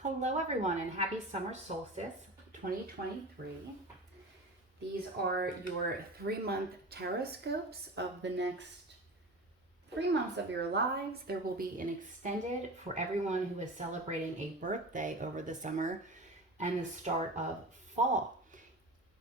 Hello everyone and happy summer solstice 2023. These are your 3-month tarot scopes of the next 3 months of your lives. There will be an extended for everyone who is celebrating a birthday over the summer and the start of fall.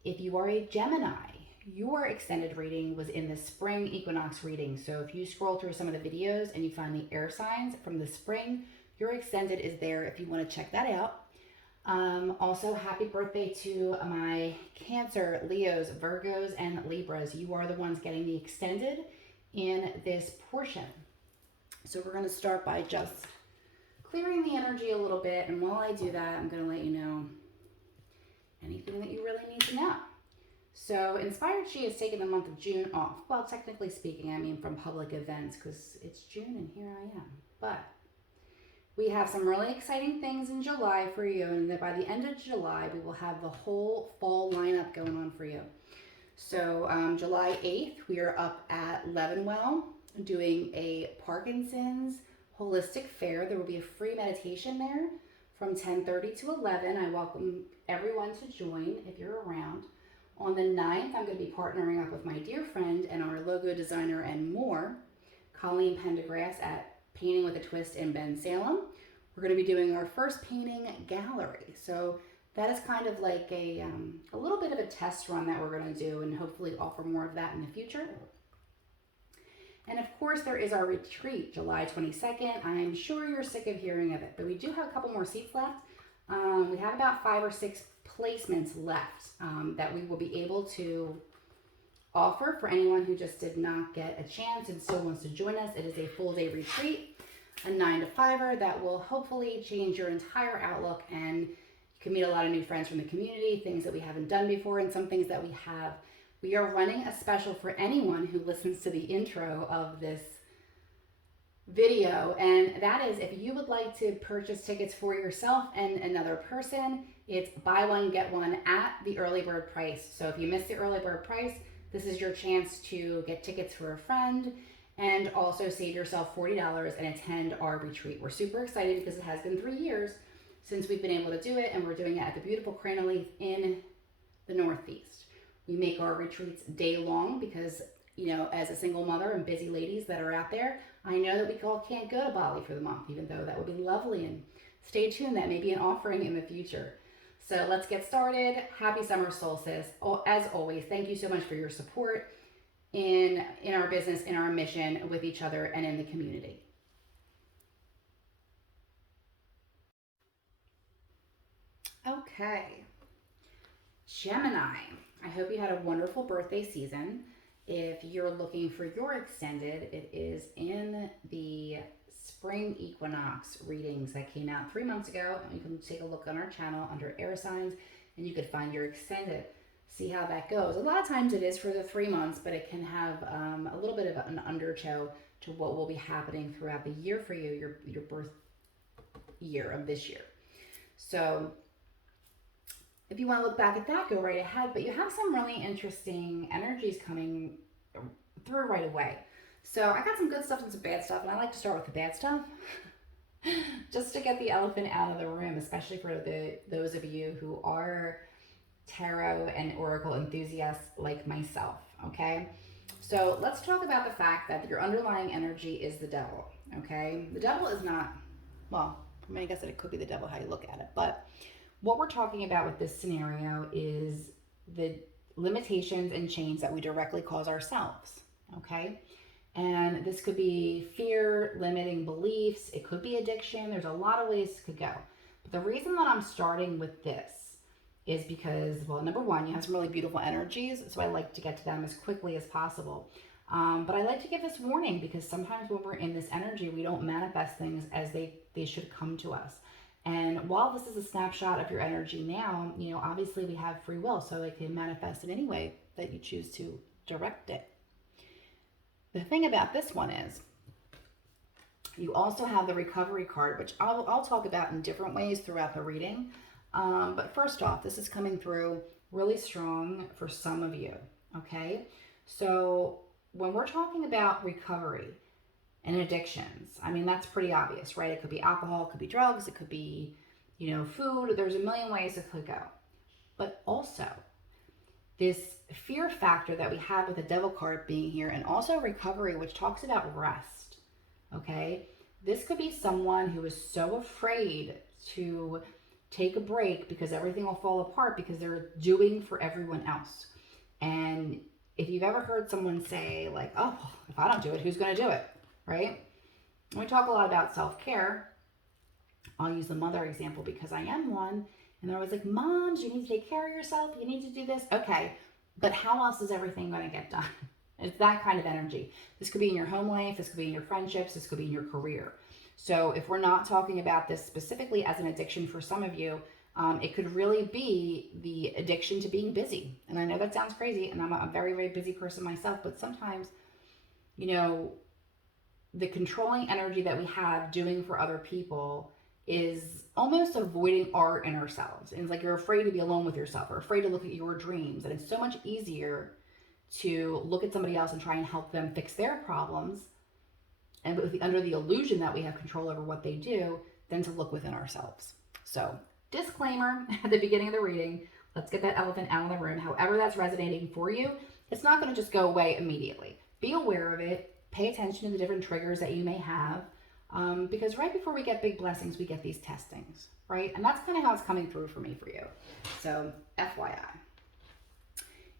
If you are a Gemini, your extended reading was in the spring equinox reading. So if you scroll through some of the videos and you find the air signs from the spring, your extended is there if you want to check that out. Also, happy birthday to my Cancer, Leos, Virgos, and Libras. You are the ones getting the extended in this portion. So we're going to start by just clearing the energy a little bit. And while I do that, I'm going to let you know anything that you really need to know. So Inspired She has taken the month of June off. Well, technically speaking, I mean from public events because it's June and here I am. But we have some really exciting things in July for you, and that by the end of July, we will have the whole fall lineup going on for you. So July 8th, we are up at Levinwell doing a Parkinson's holistic fair. There will be a free meditation there from 10:30 to 11. I welcome everyone to join if you're around. On the 9th, I'm going to be partnering up with my dear friend and our logo designer and more, Colleen Pendergrass at Painting with a Twist in Bensalem. We're going to be doing our first painting gallery. So that is kind of like a little bit of a test run that we're going to do and hopefully offer more of that in the future. And of course, there is our retreat, July 22nd. I'm sure you're sick of hearing of it, but we do have a couple more seats left. We have about 5 or 6 placements left that we will be able to offer for anyone who just did not get a chance and still wants to join us. It is a full day retreat, a 9 to 5er that will hopefully change your entire outlook, and you can meet a lot of new friends from the community, things that we haven't done before and some things that we have. We are running a special for anyone who listens to the intro of this video, and that is if you would like to purchase tickets for yourself and another person, it's buy one get one at the early bird price. So if you missed the early bird price, this is your chance to get tickets for a friend and also save yourself $40 and attend our retreat. We're super excited because it has been 3 years since we've been able to do it, and we're doing it at the beautiful Cranaleith in the Northeast. We make our retreats day long because, you know, as a single mother and busy ladies that are out there, I know that we all can't go to Bali for the month, even though that would be lovely. And stay tuned, that may be an offering in the future. So let's get started. Happy summer solstice. As always, thank you so much for your support in our business, in our mission with each other and in the community. Okay. Gemini, I hope you had a wonderful birthday season. If you're looking for your extended, it is in the spring equinox readings that came out 3 months ago. And you can take a look on our channel under air signs and you could find your extended. See how that goes. A lot of times it is for the 3 months, but it can have a little bit of an undertow to what will be happening throughout the year for you, your birth year of this year. So if you want to look back at that, go right ahead. But you have some really interesting energies coming through right away. So I got some good stuff and some bad stuff, and I like to start with the bad stuff just to get the elephant out of the room, especially for those of you who are tarot and oracle enthusiasts like myself, okay? So let's talk about the fact that your underlying energy is the devil, okay? The devil is not, well, I mean, I guess it could be the devil how you look at it, but what we're talking about with this scenario is the limitations and chains that we directly cause ourselves, okay? And this could be fear, limiting beliefs. It could be addiction. There's a lot of ways it could go. But the reason that I'm starting with this is because, well, number one, you have some really beautiful energies, so I like to get to them as quickly as possible. But I like to give this warning because sometimes when we're in this energy, we don't manifest things as they should come to us. And while this is a snapshot of your energy now, you know, obviously we have free will, so it can manifest in any way that you choose to direct it. The thing about this one is you also have the recovery card, which I'll talk about in different ways throughout the reading. But first off, this is coming through really strong for some of you, okay? So when we're talking about recovery and addictions, I mean, that's pretty obvious, right? It could be alcohol, it could be drugs, it could be food. There's a million ways it could go. But also, this fear factor that we have with the devil card being here, and also recovery, which talks about rest, okay? This could be someone who is so afraid to take a break because everything will fall apart because they're doing for everyone else. And if you've ever heard someone say, like, oh, if I don't do it, who's going to do it, right? And we talk a lot about self-care. I'll use the mother example because I am one. And they're always like, moms, you need to take care of yourself. You need to do this. Okay, but how else is everything going to get done? It's that kind of energy. This could be in your home life. This could be in your friendships. This could be in your career. So if we're not talking about this specifically as an addiction for some of you, it could really be the addiction to being busy. And I know that sounds crazy, and I'm a very, very busy person myself, but sometimes, the controlling energy that we have doing for other people is almost avoiding our inner selves. And it's like you're afraid to be alone with yourself or afraid to look at your dreams. And it's so much easier to look at somebody else and try and help them fix their problems, and under the illusion that we have control over what they do, than to look within ourselves. So, disclaimer at the beginning of the reading, let's get that elephant out of the room. However that's resonating for you, it's not going to just go away immediately. Be aware of it. Pay attention to the different triggers that you may have. Because right before we get big blessings, we get these testings, right? And that's kind of how it's coming through for me, for you. So, FYI.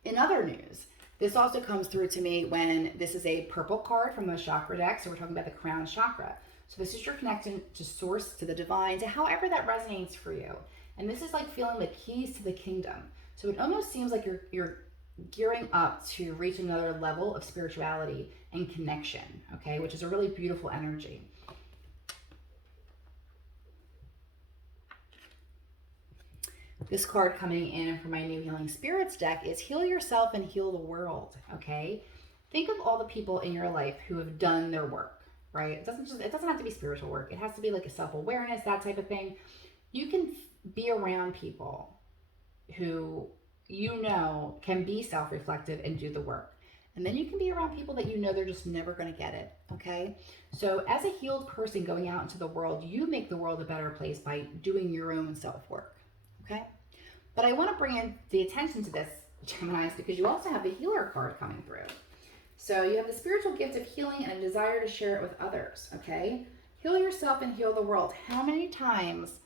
In other news, this also comes through to me when this is a purple card from the chakra deck. So we're talking about the crown chakra. So this is your connection to source, to the divine, to however that resonates for you. And this is like feeling the keys to the kingdom. So it almost seems like you're gearing up to reach another level of spirituality and connection, okay? Which is a really beautiful energy. This card coming in for my new Healing Spirits deck is heal yourself and heal the world, okay? Think of all the people in your life who have done their work, right? It doesn't have to be spiritual work. It has to be like a self-awareness, that type of thing. You can be around people who can be self-reflective and do the work. And then you can be around people that they're just never going to get it, okay? So as a healed person going out into the world, you make the world a better place by doing your own self-work. Okay, but I want to bring in the attention to this, Geminis, because you also have the healer card coming through. So you have the spiritual gift of healing and a desire to share it with others, okay? Heal yourself and heal the world. How many times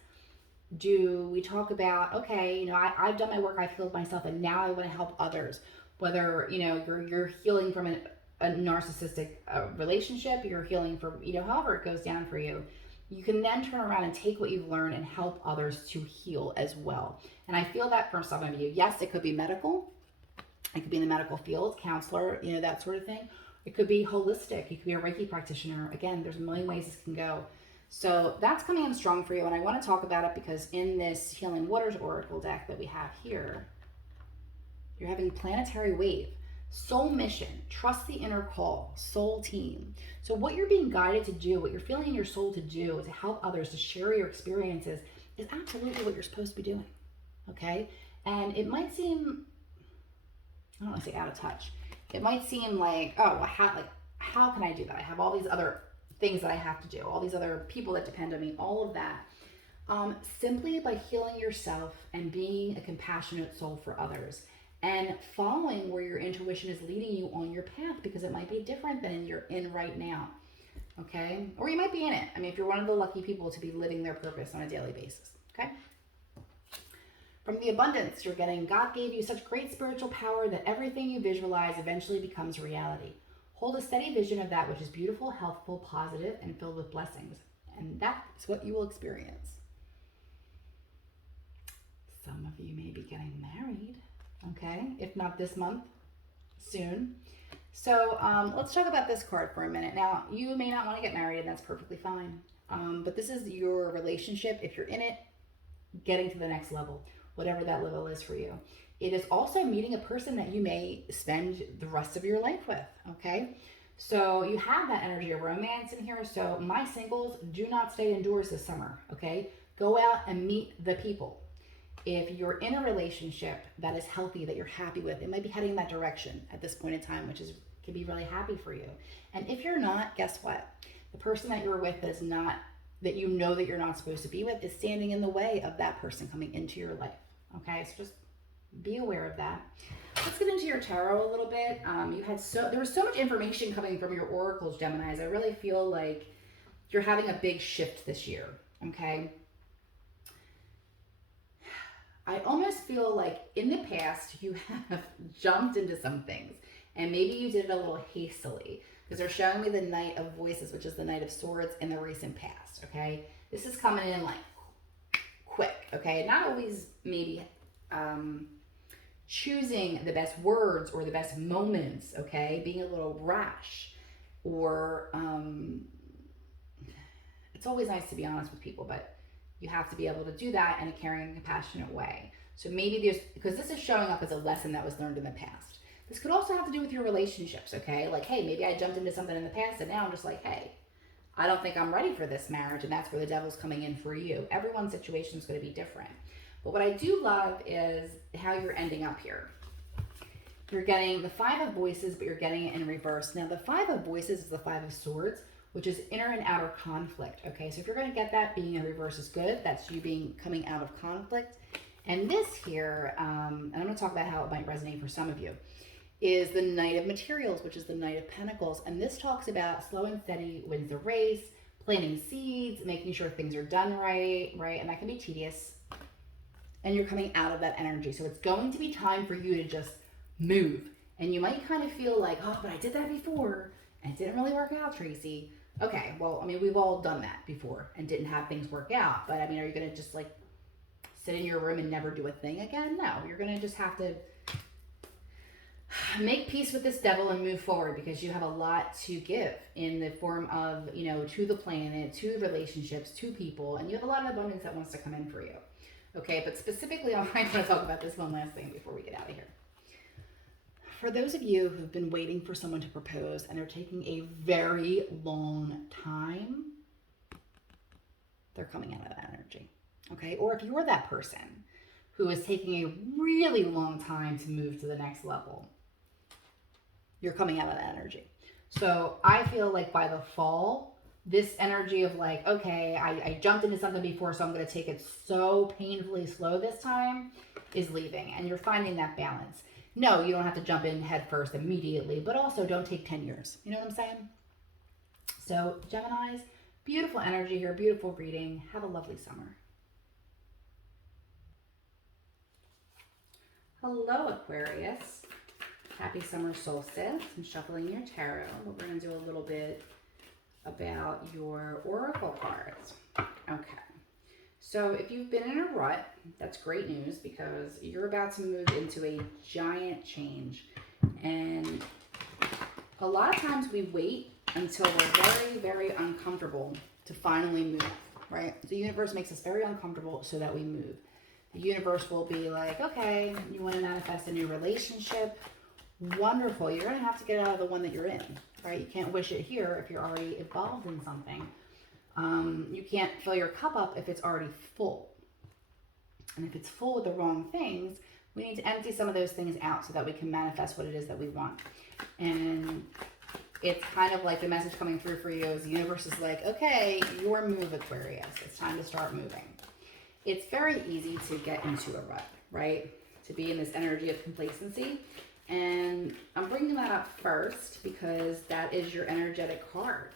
do we talk about, okay, I've done my work, I've healed myself, and now I want to help others. Whether, you're healing from a narcissistic relationship, you're healing from, however it goes down for you. You can then turn around and take what you've learned and help others to heal as well. And I feel that for some of you. Yes, it could be medical. It could be in the medical field, counselor, that sort of thing. It could be holistic. You could be a Reiki practitioner. Again, there's a million ways this can go. So that's coming in strong for you. And I want to talk about it because in this Healing Waters Oracle deck that we have here, you're having planetary wave. Soul mission, trust the inner call, soul team. So what you're being guided to do, what you're feeling in your soul to do, to help others, to share your experiences, is absolutely what you're supposed to be doing, okay? And it might seem, I don't want to say out of touch. It might seem like, oh, well, how can I do that? I have all these other things that I have to do, all these other people that depend on me, all of that. Simply by healing yourself and being a compassionate soul for others, and following where your intuition is leading you on your path, because it might be different than you're in right now, okay? Or you might be in it. I mean, if you're one of the lucky people to be living their purpose on a daily basis, okay? From the abundance you're getting, God gave you such great spiritual power that everything you visualize eventually becomes reality. Hold a steady vision of that which is beautiful, healthful, positive, and filled with blessings. And that is what you will experience. Some of you may be getting married. Okay, if not this month, soon. So let's talk about this card for a minute. Now, you may not want to get married, and that's perfectly fine. But this is your relationship. If you're in it, getting to the next level, whatever that level is for you. It is also meeting a person that you may spend the rest of your life with, okay? So you have that energy of romance in here. So my singles, do not stay indoors this summer, okay? Go out and meet the people. If you're in a relationship that is healthy, that you're happy with, it might be heading in that direction at this point in time, which can be really happy for you. And if you're not, guess what? The person that you're with that is not that you know that you're not supposed to be with is standing in the way of that person coming into your life. Okay, so just be aware of that. Let's get into your tarot a little bit. There was so much information coming from your oracles, Geminis. I really feel like you're having a big shift this year. Okay. I almost feel like in the past you have jumped into some things, and maybe you did it a little hastily, because they're showing me the Knight of Voices, which is the Knight of Swords in the recent past. Okay. This is coming in like quick. Okay. Not always maybe choosing the best words or the best moments, okay? Being a little rash, or it's always nice to be honest with people, but you have to be able to do that in a caring and compassionate way. So maybe because this is showing up as a lesson that was learned in the past. This could also have to do with your relationships, okay? Like, hey, maybe I jumped into something in the past and now I'm just like, hey, I don't think I'm ready for this marriage, and that's where the devil's coming in for you. Everyone's situation is going to be different. But what I do love is how you're ending up here. You're getting the Five of Voices, but you're getting it in reverse. Now, the Five of Voices is the Five of Swords, which is inner and outer conflict. Okay, so if you're going to get that, being in reverse is good. That's you coming out of conflict. And this here, and I'm going to talk about how it might resonate for some of you, is the Knight of Materials, which is the Knight of Pentacles. And this talks about slow and steady wins the race, planting seeds, making sure things are done right? And that can be tedious. And you're coming out of that energy. So it's going to be time for you to just move. And you might kind of feel like, oh, but I did that before and it didn't really work out, Tracy. Okay, well, I mean, we've all done that before and didn't have things work out. But I mean, are you going to just like sit in your room and never do a thing again? No, you're going to just have to make peace with this devil and move forward, because you have a lot to give in the form of, to the planet, to relationships, to people. And you have a lot of abundance that wants to come in for you. Okay, but specifically, I want to talk about this one last thing before we get out of here. For those of you who've been waiting for someone to propose and they're taking a very long time, they're coming out of that energy. Okay, or if you're that person who is taking a really long time to move to the next level, you're coming out of that energy. So I feel like by the fall, this energy of like, okay, I jumped into something before, so I'm going to take it so painfully slow this time, is leaving. And you're finding that balance. No, you don't have to jump in head first immediately, but also don't take 10 years. You know what I'm saying? So Geminis, beautiful energy here, beautiful reading. Have a lovely summer. Hello, Aquarius. Happy summer solstice. I'm shuffling your tarot. We're going to do a little bit about your oracle cards. Okay. So if you've been in a rut, that's great news, because you're about to move into a giant change. And a lot of times we wait until we're very, very uncomfortable to finally move, right? The universe makes us very uncomfortable so that we move. The universe will be like, okay, you want to manifest a new relationship? Wonderful. You're going to have to get out of the one that you're in, right? You can't wish it here if you're already involved in something. You can't fill your cup up if it's already full. And if it's full with the wrong things, we need to empty some of those things out so that we can manifest what it is that we want. And it's kind of like the message coming through for you is the universe is like, okay, your move, Aquarius. It's time to start moving. It's very easy to get into a rut, right? To be in this energy of complacency. And I'm bringing that up first because that is your energetic card.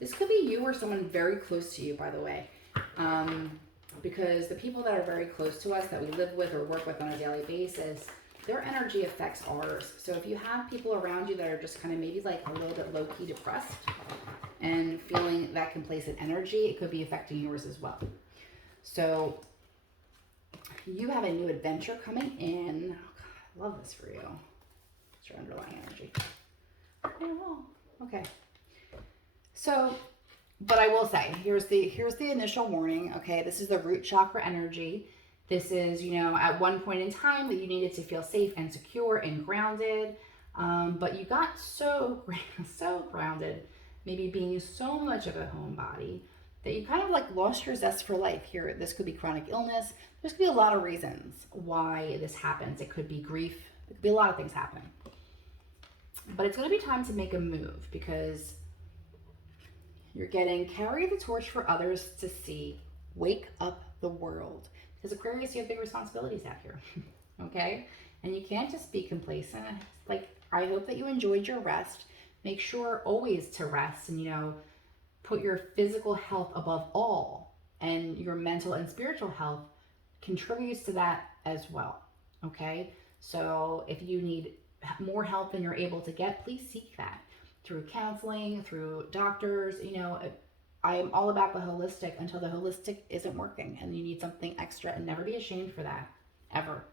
This could be you or someone very close to you, by the way. Because the people that are very close to us, that we live with or work with on a daily basis, their energy affects ours. So if you have people around you that are just kind of maybe like a little bit low-key depressed and feeling that complacent energy, it could be affecting yours as well. So you have a new adventure coming in. Oh God, I love this for you. It's your underlying energy. Okay. So, but I will say, here's the initial warning. Okay, this is the root chakra energy. This is, at one point in time that you needed to feel safe and secure and grounded, but you got so grounded, maybe being so much of a homebody, that you kind of like lost your zest for life here. This could be chronic illness. There's could be a lot of reasons why this happens. It could be grief. It could be a lot of things happening. But it's going to be time to make a move, because You're getting carry the torch for others to see, wake up the world. Because Aquarius, you have big responsibilities out here, okay? And you can't just be complacent. Like, I hope that you enjoyed your rest. Make sure always to rest and, put your physical health above all, and your mental and spiritual health contributes to that as well, okay? So if you need more help than you're able to get, please seek that through counseling, through doctors. I am all about the holistic until the holistic isn't working, and you need something extra, and never be ashamed for that, ever.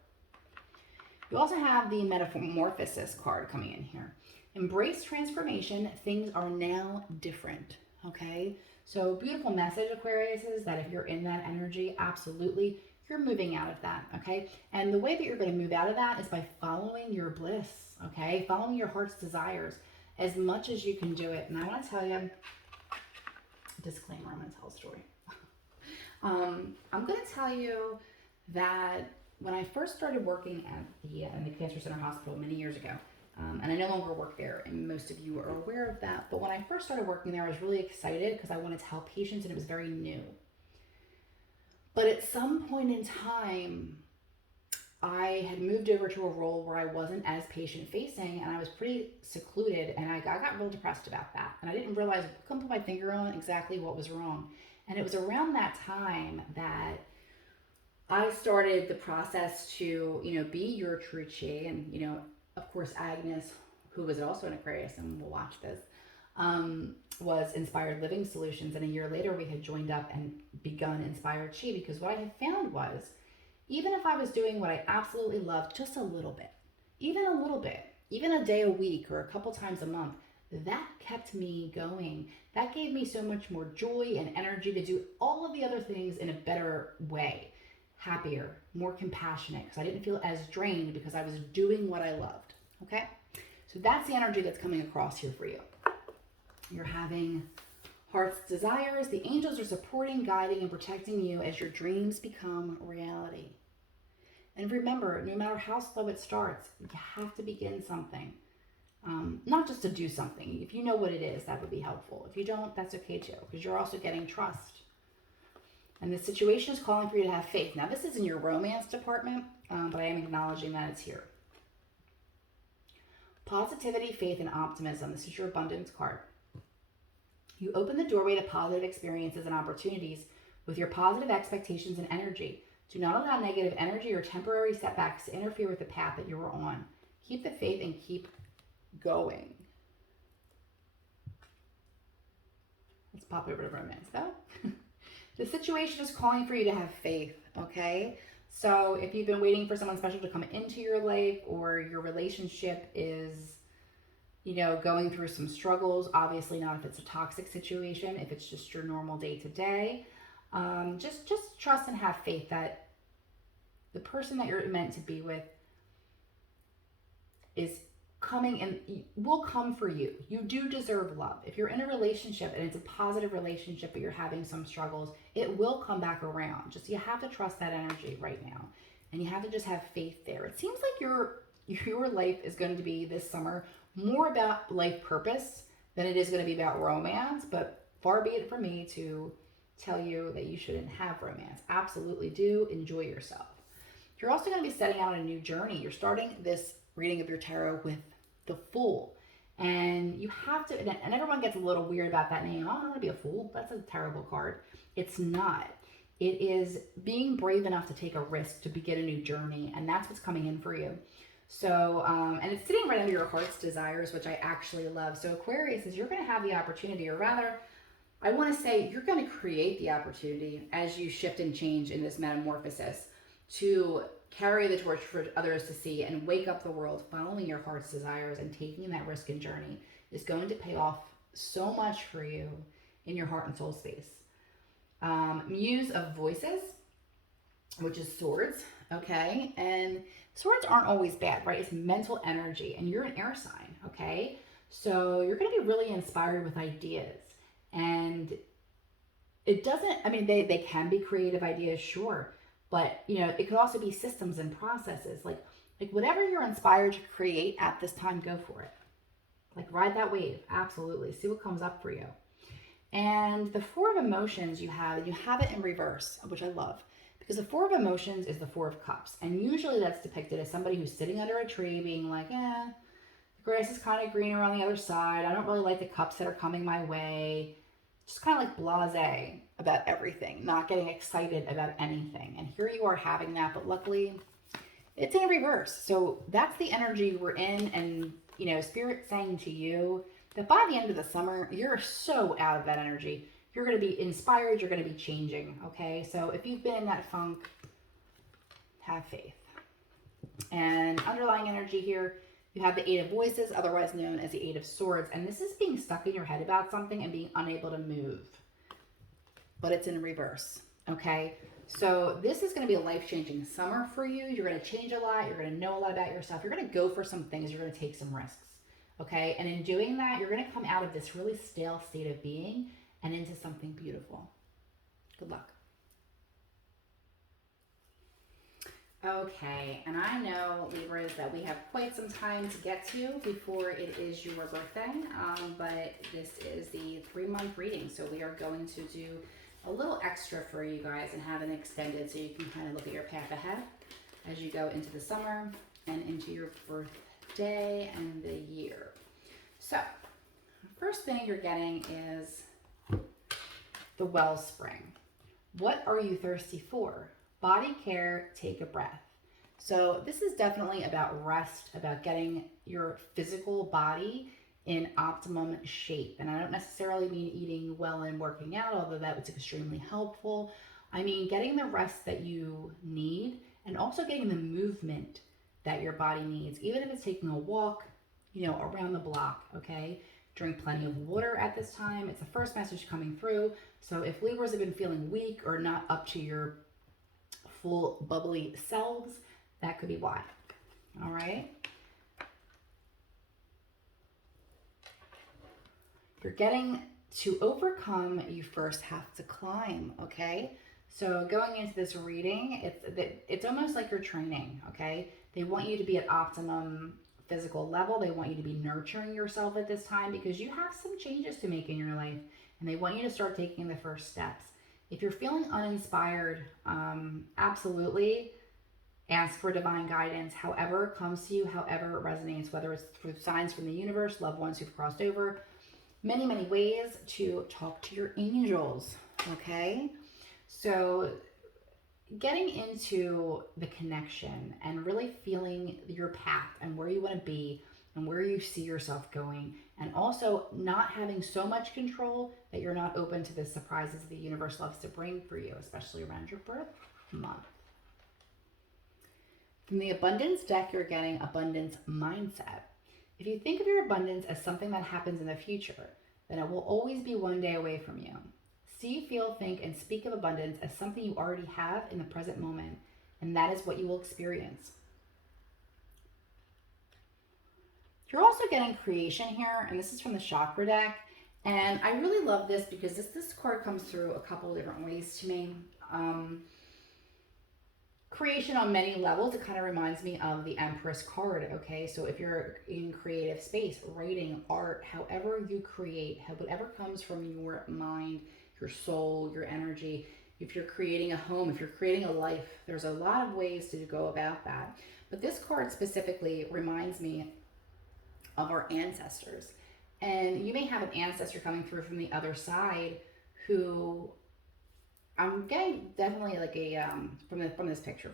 You also have the Metamorphosis card coming in here. Embrace transformation. Things are now different, okay? So beautiful message, Aquarius, is that if you're in that energy, absolutely, you're moving out of that, okay? And the way that you're going to move out of that is by following your bliss, okay? Following your heart's desires as much as you can do it. And I want to tell you, disclaimer, I'm going to tell a story. I'm going to tell you that when I first started working at in the Cancer Center Hospital many years ago, and I no longer work there, and most of you are aware of that, but when I first started working there, I was really excited because I wanted to help patients, and it was very new. But at some point in time, I had moved over to a role where I wasn't as patient-facing, and I was pretty secluded, and I got real depressed about that. And I didn't realize, couldn't put my finger on exactly what was wrong. And it was around that time that I started the process to, be your true chi. And, of course, Agnes, who was also an Aquarius, and we'll watch this, was Inspired Living Solutions. And a year later, we had joined up and begun Inspired Chi, because what I had found was, even if I was doing what I absolutely loved just a little bit, even a day a week or a couple times a month, that kept me going. That gave me so much more joy and energy to do all of the other things in a better way. Happier, more compassionate, because I didn't feel as drained because I was doing what I loved, okay? So that's the energy that's coming across here for you. You're having heart's desires. The angels are supporting, guiding, and protecting you as your dreams become reality. And remember, no matter how slow it starts, you have to begin something. Not just to do something. If you know what it is, that would be helpful. If you don't, that's okay too, because you're also getting trust. And the situation is calling for you to have faith. Now, this is in your romance department, but I am acknowledging that it's here. Positivity, faith, and optimism. This is your abundance card. You open the doorway to positive experiences and opportunities with your positive expectations and energy. Do not allow negative energy or temporary setbacks to interfere with the path that you are on. Keep the faith and keep going. Let's pop over to romance, though. The situation is calling for you to have faith, okay? So if you've been waiting for someone special to come into your life, or your relationship is, going through some struggles, obviously not if it's a toxic situation, if it's just your normal day-to-day, just trust and have faith that the person that you're meant to be with is coming and will come for you. You do deserve love. If you're in a relationship and it's a positive relationship, but you're having some struggles, it will come back around. Just, you have to trust that energy right now, and you have to just have faith there. It seems like your life is going to be this summer more about life purpose than it is going to be about romance, but far be it from me to tell you that you shouldn't have romance. Absolutely do. Enjoy yourself. You're also going to be setting out on a new journey. You're starting this reading of your tarot with the Fool. And you have to, and everyone gets a little weird about that name. Oh, I don't want to be a fool. That's a terrible card. It's not. It is being brave enough to take a risk to begin a new journey. And that's what's coming in for you. So, and it's sitting right under your heart's desires, which I actually love. So Aquarius is, you're going to have the opportunity, or rather, I want to say you're going to create the opportunity as you shift and change in this metamorphosis to carry the torch for others to see and wake up the world. Following your heart's desires and taking that risk and journey is going to pay off so much for you in your heart and soul space. Muse of Voices, which is swords, okay? And swords aren't always bad, right? It's mental energy, and you're an air sign, okay? So you're going to be really inspired with ideas. And it doesn't, they can be creative ideas, sure. But, it could also be systems and processes. Like whatever you're inspired to create at this time, go for it. Like, ride that wave. Absolutely. See what comes up for you. And the Four of Emotions you have it in reverse, which I love. Because the Four of Emotions is the Four of Cups. And usually that's depicted as somebody who's sitting under a tree being like, the grass is kind of greener on the other side. I don't really like the cups that are coming my way. Just kind of like blasé about everything, not getting excited about anything. And here you are having that, but luckily it's in reverse. So that's the energy we're in. And, you know, Spirit saying to you that by the end of the summer, you're so out of that energy. You're going to be inspired. You're going to be changing. Okay. So if you've been in that funk, have faith. And underlying energy here, you have the Eight of Voices, otherwise known as the Eight of Swords. And this is being stuck in your head about something and being unable to move. But it's in reverse. Okay. So this is going to be a life-changing summer for you. You're going to change a lot. You're going to know a lot about yourself. You're going to go for some things. You're going to take some risks. Okay. And in doing that, you're going to come out of this really stale state of being and into something beautiful. Good luck. Okay, and I know, Libras, that we have quite some time to get to before it is your birthday, but this is the 3-month reading, so we are going to do a little extra for you guys and have an extended so you can kind of look at your path ahead as you go into the summer and into your birthday and the year. So, first thing you're getting is the wellspring. What are you thirsty for? Body care, take a breath. So this is definitely about rest, about getting your physical body in optimum shape. And I don't necessarily mean eating well and working out, although that was extremely helpful. I mean getting the rest that you need and also getting the movement that your body needs, even if it's taking a walk, you know, around the block, okay? Drink plenty of water at this time. It's the first message coming through. So if Libras have been feeling weak or not up to your full bubbly selves, that could be why. All right. You're getting to overcome, you first have to climb, okay? So going into this reading, it's almost like you're training, okay? They want you to be at optimum physical level. They want you to be nurturing yourself at this time because you have some changes to make in your life and they want you to start taking the first steps. If you're feeling uninspired, absolutely ask for divine guidance, however it comes to you, however it resonates, whether it's through signs from the universe, loved ones who've crossed over, many, many ways to talk to your angels, okay? So getting into the connection and really feeling your path and where you want to be and where you see yourself going, and also not having so much control that you're not open to the surprises the universe loves to bring for you, especially around your birth month. From the abundance deck, you're getting abundance mindset. If you think of your abundance as something that happens in the future, then it will always be one day away from you. See, feel, think, and speak of abundance as something you already have in the present moment, and that is what you will experience. You're also getting creation here, and this is from the chakra deck, and I really love this because this card comes through a couple of different ways to me. Creation on many levels, it kind of reminds me of the Empress card, okay? So if you're in creative space, writing, art, however you create, whatever comes from your mind, your soul, your energy, if you're creating a home, if you're creating a life, there's a lot of ways to go about that. But this card specifically reminds me of our ancestors. And you may have an ancestor coming through from the other side who I'm getting definitely like a from this picture.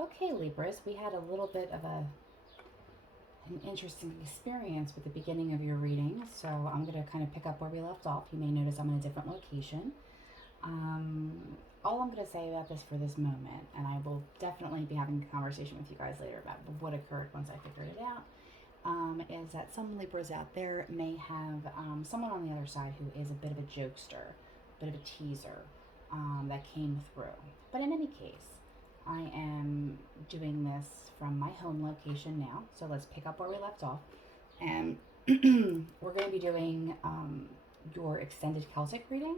Okay, Libras, we had a little bit of an interesting experience with the beginning of your reading, so I'm going to kind of pick up where we left off. You may notice I'm in a different location. All I'm going to say about this for this moment, and I will definitely be having a conversation with you guys later about what occurred once I figured it out, is that some Libras out there may have someone on the other side who is a bit of a jokester, a bit of a teaser that came through. But in any case, I am doing this from my home location now, so let's pick up where we left off. And we're going to be doing your extended Celtic reading.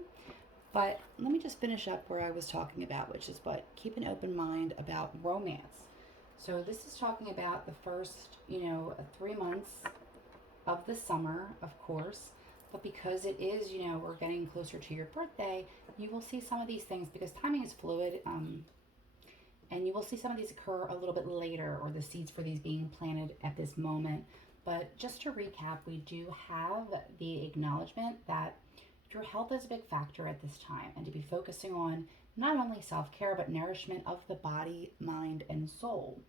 But let me just finish up where I was talking about, which is what keep an open mind about romance. So this is talking about the first, 3 months of the summer, of course, but because it is, we're getting closer to your birthday, you will see some of these things because timing is fluid. And you will see some of these occur a little bit later, or the seeds for these being planted at this moment. But just to recap, we do have the acknowledgement that your health is a big factor at this time, and to be focusing on not only self-care but nourishment of the body, mind, and soul.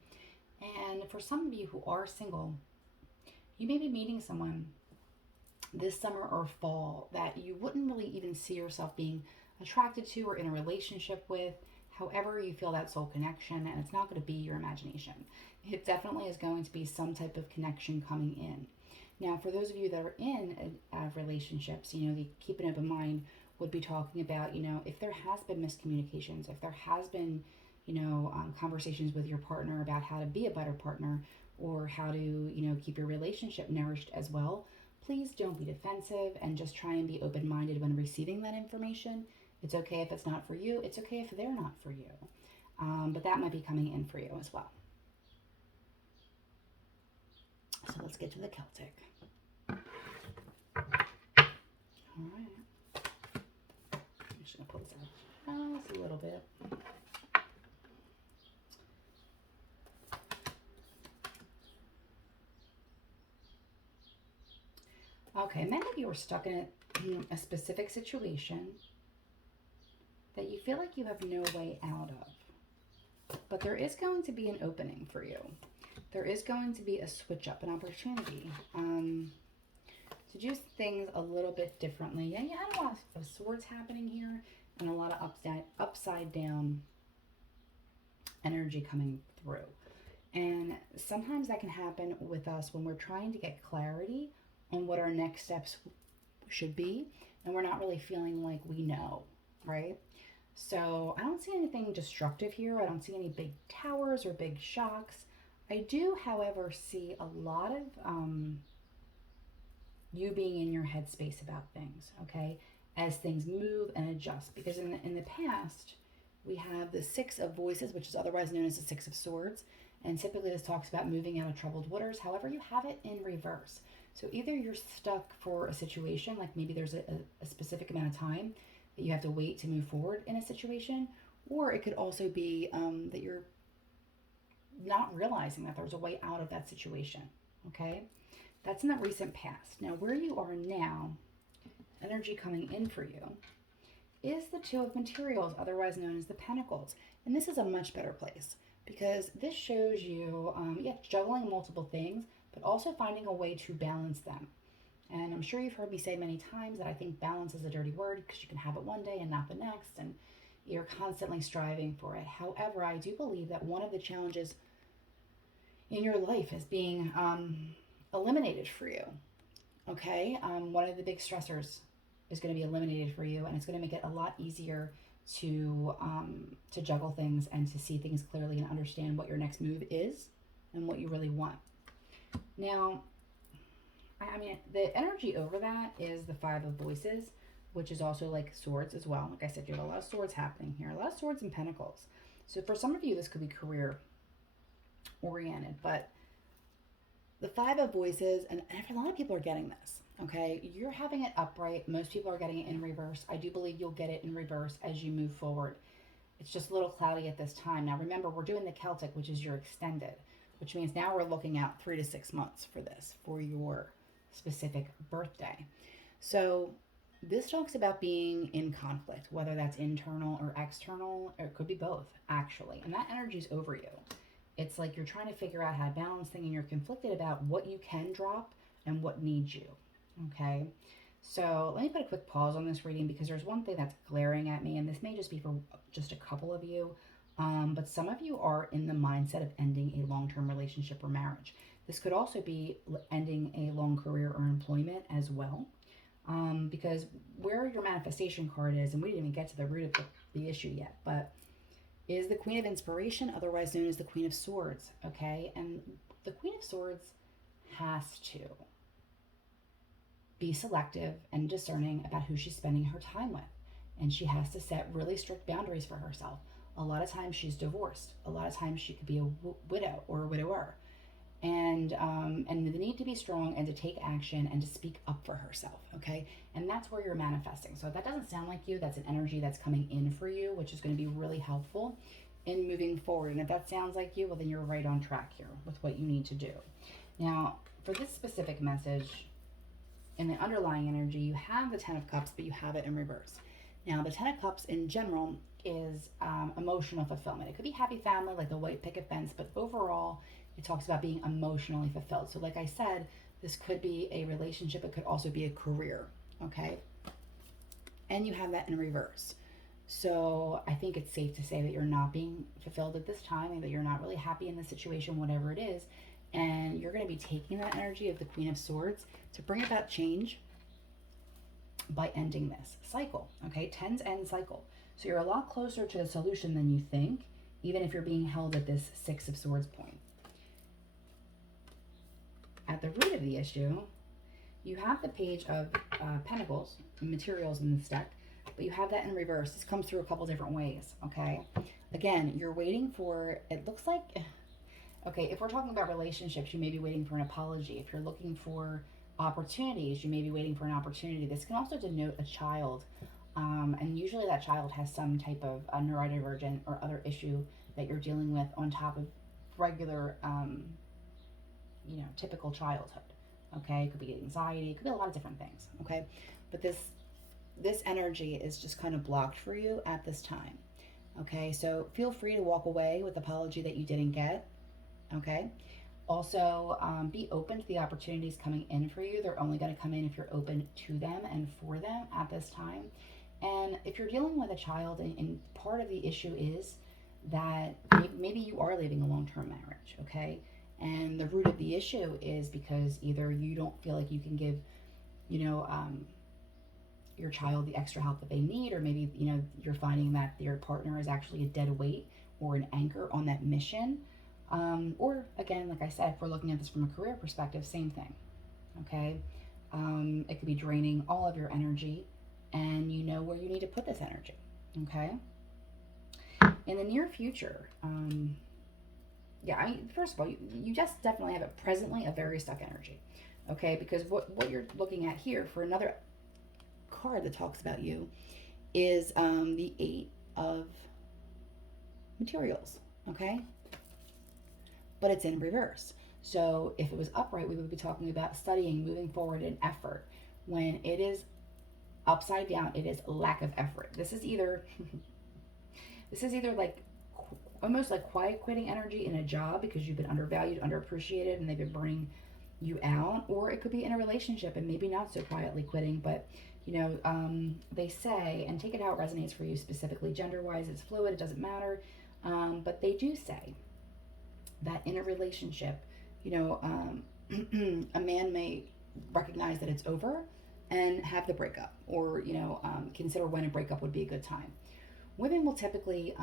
And for some of you who are single, you may be meeting someone this summer or fall that you wouldn't really even see yourself being attracted to or in a relationship with. However, you feel that soul connection, and it's not going to be your imagination. It definitely is going to be some type of connection coming in. Now, for those of you that are in relationships, keep an open mind would be talking about, if there has been miscommunications, if there has been, conversations with your partner about how to be a better partner or how to, keep your relationship nourished as well, please don't be defensive and just try and be open-minded when receiving that information. It's okay if it's not for you. It's okay if they're not for you. But that might be coming in for you as well. So let's get to the Celtic. All right. I'm just going to pull this out just a little bit. Okay, many of you are stuck in a specific situation that you feel like you have no way out of. But there is going to be an opening for you. There is going to be a switch up, an opportunity to do things a little bit differently. Yeah, you had a lot of swords happening here and a lot of upside down energy coming through. And sometimes that can happen with us when we're trying to get clarity on what our next steps should be, and we're not really feeling like we know, right? So I don't see anything destructive here. I don't see any big towers or big shocks. I do, however, see a lot of you being in your headspace about things, okay, as things move and adjust. Because in the past, we have the Six of Voices, which is otherwise known as the Six of Swords. And typically this talks about moving out of troubled waters. However, you have it in reverse. So either you're stuck for a situation, like maybe there's a specific amount of time that you have to wait to move forward in a situation, or it could also be that you're not realizing that there's a way out of that situation, okay? That's in the recent past. Now, where you are now, energy coming in for you, is the Two of Materials, otherwise known as the Pentacles. And this is a much better place because this shows you, juggling multiple things, but also finding a way to balance them. And I'm sure you've heard me say many times that I think balance is a dirty word because you can have it one day and not the next, and you're constantly striving for it. However, I do believe that one of the challenges in your life is being eliminated for you, okay? One of the big stressors is going to be eliminated for you, and it's going to make it a lot easier to juggle things and to see things clearly and understand what your next move is and what you really want. Now, I mean, the energy over that is the Five of Voices, which is also like swords as well. Like I said, you have a lot of swords happening here, a lot of swords and pentacles. So for some of you, this could be career oriented, but the Five of Voices, and a lot of people are getting this, okay? You're having it upright. Most people are getting it in reverse. I do believe you'll get it in reverse as you move forward. It's just a little cloudy at this time. Now, remember, we're doing the Celtic, which is your extended, which means now we're looking out 3 to 6 months for this, for your specific birthday. So this talks about being in conflict, whether that's internal or external, or it could be both, actually. And that energy is over you. It's like you're trying to figure out how to balance things, and you're conflicted about what you can drop and what needs you, okay? So let me put a quick pause on this reading because there's one thing that's glaring at me, and this may just be for just a couple of you, but some of you are in the mindset of ending a long-term relationship or marriage. This could also be ending a long career or employment as well, because where your manifestation card is, and we didn't even get to the root of the issue yet, but is the Queen of Inspiration, otherwise known as the Queen of Swords, okay? And the Queen of Swords has to be selective and discerning about who she's spending her time with. And she has to set really strict boundaries for herself. A lot of times she's divorced. A lot of times she could be a widow or a widower. and the need to be strong and to take action and to speak up for herself. Okay, and that's where you're manifesting. So if that doesn't sound like you, that's an energy that's coming in for you, which is going to be really helpful in moving forward. And if that sounds like you, well, then you're right on track here with what you need to do. Now, for this specific message, in the underlying energy, you have the Ten of Cups, but you have it in reverse. Now, the Ten of Cups in general is emotional fulfillment. It could be happy family, like the white picket fence, but overall, it talks about being emotionally fulfilled. So, like I said, this could be a relationship. It could also be a career, okay? And you have that in reverse. So, I think it's safe to say that you're not being fulfilled at this time and that you're not really happy in the situation, whatever it is. And you're going to be taking that energy of the Queen of Swords to bring about change by ending this cycle, okay? Tens end cycle. So you're a lot closer to the solution than you think, even if you're being held at this Six of Swords point. At the root of the issue, you have the Page of Pentacles, materials in this deck, but you have that in reverse. This comes through a couple different ways, okay? Again, you're waiting for, it looks like, okay, if we're talking about relationships, you may be waiting for an apology. If you're looking for opportunities, you may be waiting for an opportunity. This can also denote a child, and usually that child has some type of a neurodivergent or other issue that you're dealing with on top of regular, typical childhood. Okay, it could be anxiety, it could be a lot of different things. Okay, but this energy is just kind of blocked for you at this time. Okay, so feel free to walk away with the apology that you didn't get. Okay. Also, be open to the opportunities coming in for you. They're only going to come in if you're open to them and for them at this time. And if you're dealing with a child, and part of the issue is that maybe you are living a long-term marriage, okay? And the root of the issue is because either you don't feel like you can give, your child the extra help that they need, or maybe, you're finding that your partner is actually a dead weight or an anchor on that mission. Or again, like I said, if we're looking at this from a career perspective, same thing, okay? It could be draining all of your energy, and you know where you need to put this energy, okay? In the near future, first of all, you just definitely have presently a very stuck energy, okay? Because what you're looking at here for another card that talks about you is the Eight of Materials, okay? But it's in reverse. So if it was upright, we would be talking about studying, moving forward, and effort. When it is upside down, it is lack of effort. This is either like almost like quiet quitting energy in a job because you've been undervalued, underappreciated, and they've been burning you out, or it could be in a relationship and maybe not so quietly quitting, but they say, and take it how it resonates for you specifically, gender-wise, it's fluid, it doesn't matter, but they do say that in a relationship, a man may recognize that it's over and have the breakup, or consider when a breakup would be a good time. Women will typically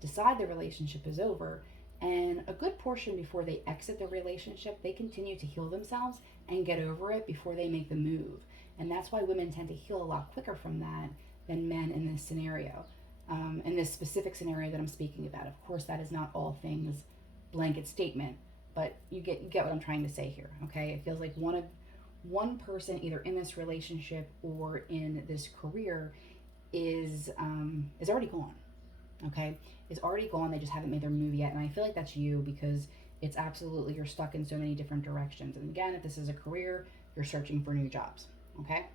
decide the relationship is over, and a good portion before they exit the relationship, they continue to heal themselves and get over it before they make the move. And that's why women tend to heal a lot quicker from that than men in this scenario. In this specific scenario that I'm speaking about. Of course, that is not all things blanket statement, but you get what I'm trying to say here, okay? It feels like one person either in this relationship or in this career is already gone, okay? Is already gone. They just haven't made their move yet, and I feel like that's you, because it's absolutely, you're stuck in so many different directions. And again, if this is a career, you're searching for new jobs, okay?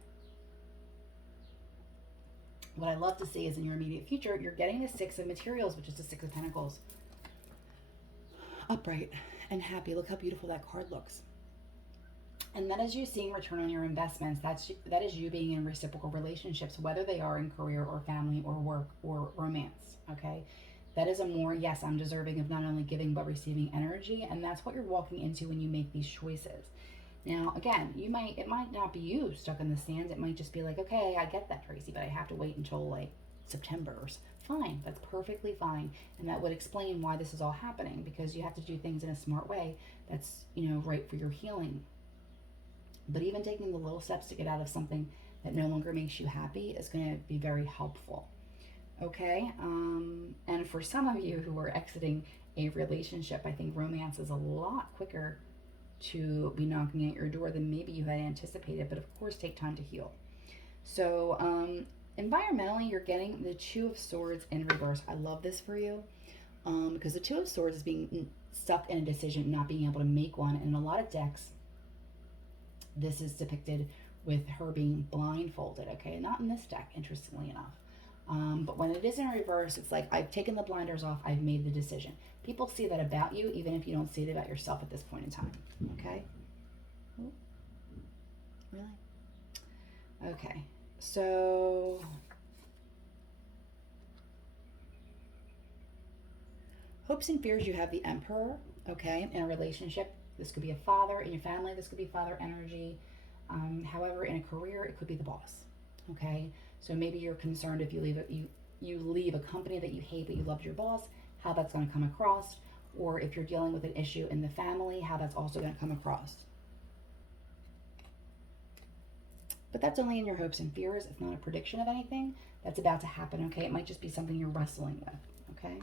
What I love to see is in your immediate future, you're getting the Six of Materials, which is the Six of Pentacles. Upright and happy. Look how beautiful that card looks. And that is you seeing return on your investments. That is you being in reciprocal relationships, whether they are in career or family or work or romance, okay? That is a more, yes, I'm deserving of not only giving but receiving energy, and that's what you're walking into when you make these choices. Now, again, it might not be you stuck in the sand. It might just be like, okay, I get that, Tracy, but I have to wait until like September. Fine, that's perfectly fine. And that would explain why this is all happening, because you have to do things in a smart way that's, right for your healing. But even taking the little steps to get out of something that no longer makes you happy is going to be very helpful. Okay? And for some of you who are exiting a relationship, I think romance is a lot quicker to be knocking at your door than maybe you had anticipated, but of course, take time to heal. So, environmentally, you're getting the Two of Swords in reverse. I love this for you because the Two of Swords is being stuck in a decision, not being able to make one. And in a lot of decks, this is depicted with her being blindfolded, okay? Not in this deck, interestingly enough. But when it is in reverse, it's like, I've taken the blinders off, I've made the decision. People see that about you, even if you don't see it about yourself at this point in time, okay? Ooh, really? Okay, so hopes and fears, you have the Emperor, okay, in a relationship. This could be a father in your family, this could be father energy. However, in a career, it could be the boss, okay? So maybe you're concerned if you leave a company that you hate but you loved your boss, how that's going to come across, or if you're dealing with an issue in the family, how that's also going to come across. But that's only in your hopes and fears. It's not a prediction of anything that's about to happen, okay? It might just be something you're wrestling with, okay?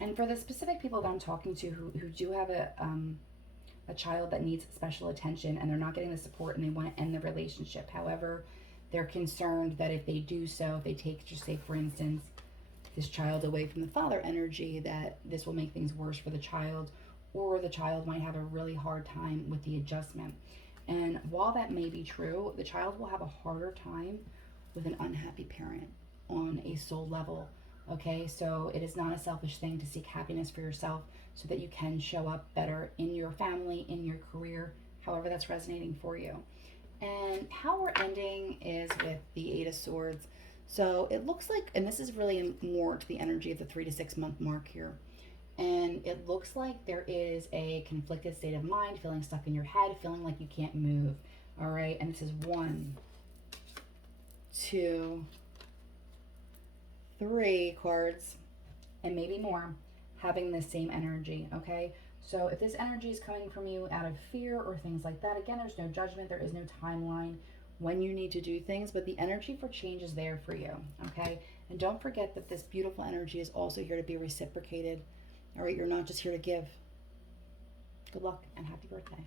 And for the specific people that I'm talking to who do have a child that needs special attention and they're not getting the support and they want to end the relationship. However, they're concerned that if they do so, if they take, just say for instance, this child away from the father energy, that this will make things worse for the child, or the child might have a really hard time with the adjustment. And while that may be true, the child will have a harder time with an unhappy parent on a soul level. Okay, so it is not a selfish thing to seek happiness for yourself so that you can show up better in your family, in your career, however that's resonating for you. And how we're ending is with the Eight of Swords. So it looks like, and this is really more to the energy of the 3 to 6 month mark here. And it looks like there is a conflicted state of mind, feeling stuck in your head, feeling like you can't move. All right, and this is 1, 2, 3 cards, and maybe more, having the same energy, okay? So if this energy is coming from you out of fear or things like that, again, there's no judgment, there is no timeline when you need to do things, but the energy for change is there for you, okay? And don't forget that this beautiful energy is also here to be reciprocated, all right? You're not just here to give. Good luck and happy birthday.